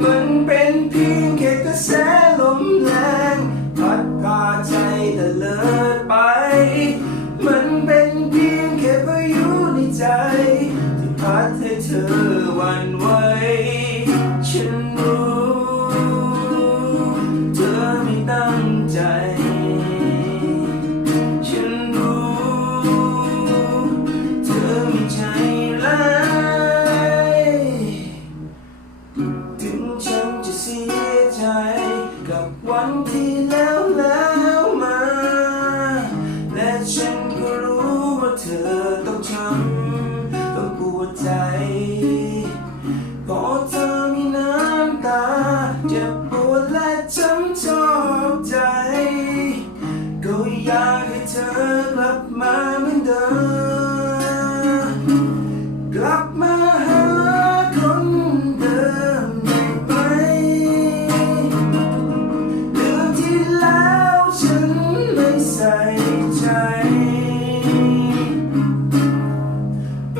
มันเป็นเพียงแค่กระแสลมแรงพัดพาใจตะเลิดไปมันเป็นเพียงแค่พายุในใจที่พัดให้เธอหวั่นไหวฉันรู้เธอไม่ตั้งใจฉันรู้เธอไม่ใจร้ายถึงฉันจะเสียใจกับวันที่แล้วมาและฉันก็รู้ว่าเธอต้องช้ำต้องปวดใจเพราะเธอมีน้ำตาเจ็บปวดและช้ำชอกใจก็อยากให้เธอกลับมาเหมือนเดิมกลับมาหาคนเดิมได้ไหมเดือนที่แล้วฉันไม่ใส่ใจ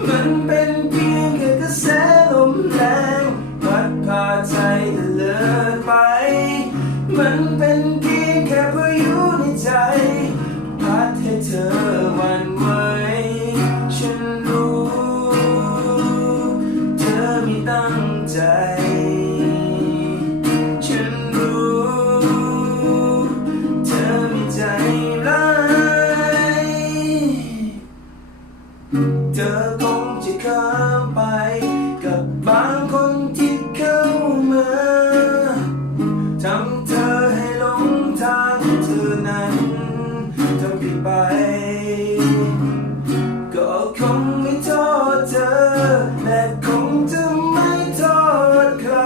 มันเป็นเพียงแค่กระแสลมแรงพัดพาใจตะเลิดไปมันเป็นเพียงแค่พายุในใจพัดให้เธอหวั่นไหวฉันรู้เธอไม่ตั้งใจฉันรู้เธอไม่ใจร้ายเธอคงจะข้ามไปกับบางคนที่เข้ามาทำเธอให้หลงทางเธอนั้นทำผิดไปก็คงไม่โทษเธอและคงจะไม่โทษใคร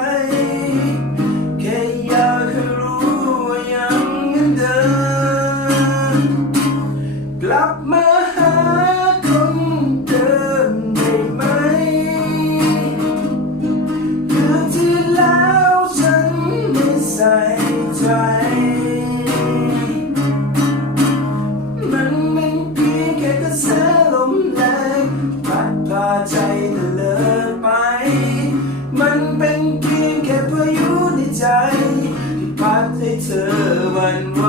แค่อยากให้รู้ว่ายังเหมือนเดิมกลับมาหาคนเดิมได้ไหมเดือนที่แล้วฉันไม่ใส่ใจมันเป็นเพียงแค่กระแสลมแรงพัดพาใจตะเลิดไปมันเป็นเพียงแค่พายุในใจที่พัดให้เธอหวั่นไหว